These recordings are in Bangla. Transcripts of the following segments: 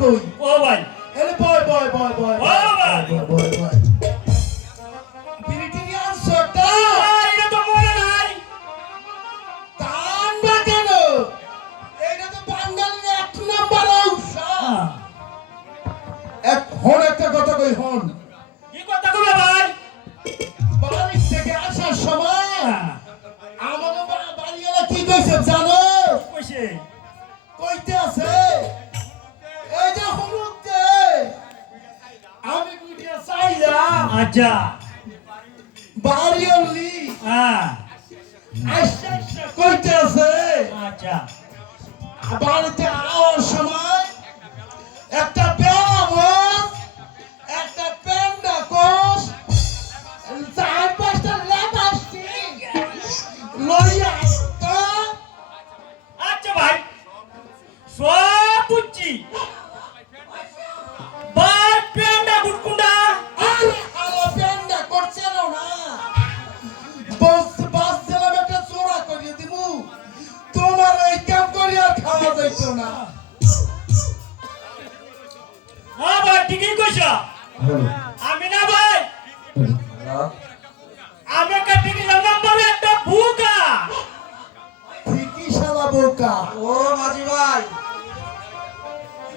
কই ও ভাই এলে বয় বয় বয় বয় ও ভাই বয় বয় বিরিটি আনছটা এটা তো মনে নাই টান না কেন এইটা তো বাঙালির এক নাম্বার ঔষধ এক হন একটা কথা কই হন কি কথা কইবা ভাই বাড়ি থেকে আসার সময় আমাদের বাড়িওয়ালা কি কইছে জানো কইছে কইতে আছে এই যে হলুদ দে আমি গুটিয়া চাইলাম আচ্ছা বাড়িওয়ালি হ্যাঁ আচ্ছা আচ্ছা কইতে আছে আচ্ছা বাড়িতে আওয়ার সময় একটা বেড়ামত একটা পেন্ডা কোষ চার পাঁচটা লেবাসটি লইয়া আসতো আচ্ছা ভাই সব বুঝছি ভাই পেন্ডা গুটকুন্ডা আরে আলো পেন্ডা করছে না বস বাস দিলাম একটা চোরা করিয়ে দিমু তোমার এই কাম করি আর খাওয়া যাইতো না হ্যাঁ ভাই ঠিকই কইছ আমি না ভাই আমি একটা ঠিকই জানলাম বলে একটা ভুকা ঠিকই শালা বোকা ও মাঝি ভাই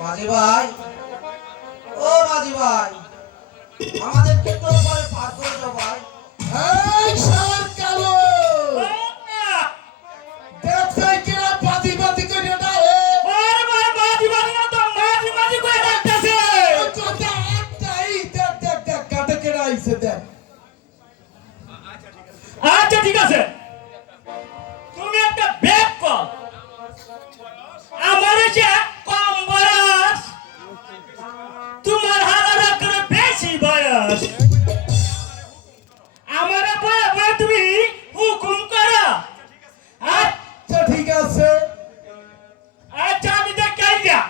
মাঝি ভাই ও মাঝি ভাই আমাদের একটু পরে পার করে দাও ভাই এই শালার কালো দেখছাই কিনা পাতি পাতি করিয়া না ওরে ভাই মাঝি বাড়ি না তো মাঝি মাঝি কই ডাকতেছে কথা একটাই দেখ দেখ দেখ কাটে কেডা আইছে দেখ আচ্ছা ঠিক আছে তুমি একটা ব্যাগ কর আমার যে কম বয়স তোমার হালাদা করে বেশি বয়স আমার বয়স তুমি হুকুম করো আচ্ছা ঠিক আছে আচ্ছা আমি দেখাই দিয়া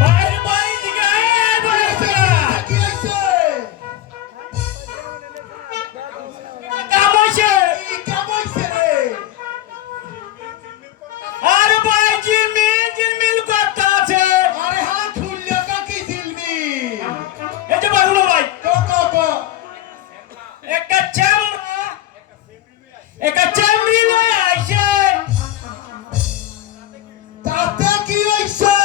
বাইরে বাইরে দিকে বলেছে কি হইছে কাম হইছে কি কাম হইছে রে আরে ভাই জিমিল করতে আছে আরে হাত খুললে কাকি দিলমি এই যে বাগুলো ভাই ক একটা চামড়ি লয়ে আইছে তাতে কি হইছে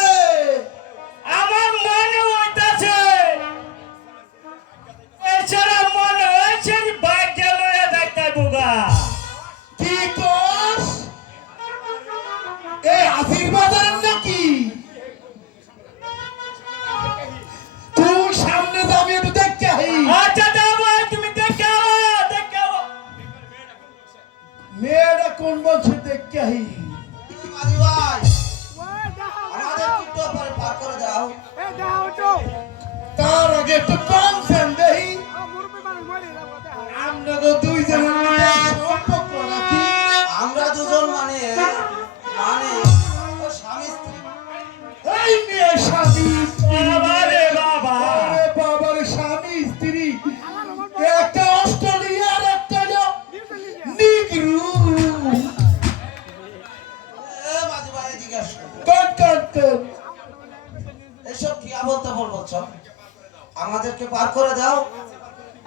আমার মনে হইতাছে এছাড়া মনে হয়েছে বাইক লয়ে যাইতে বুগা কি কস এ আশীর্বাদের নাকি তুই সামনে যাবি একটু দেখতে আই আচ্ছা দাও ভাই তুমি দেখাও মেয়েরা কোন বংশে দেখতে আই মাঝি ভাই আমাদের একটু পরে পার করে দাও তার আগে একটু কনসেন দেই আমরা তো দুইজনের মধ্যে সম্পর্ক নাকি আমরা দুজন মানে ও স্বামী স্ত্রী এই মেয়ে স্বামী স্ত্রী বাবারে বাবা আরে বাবার স্বামী স্ত্রী একটা অস্ট্রেলিয়ার একটা নিগ্রু এ মাঝি ভাই জিজ্ঞেস কন এসব কি বলতে বলছো আমাদেরকে পার করে দাও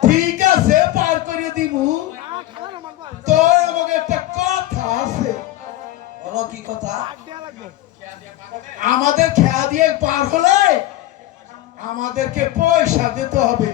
ঠিক আছে পার করে দিমু তো আমাকে একটা কথা আছে বলো কি কথা আমাদের খেয়া দিয়ে পার হলে আমাদেরকে পয়সা দিতে হবে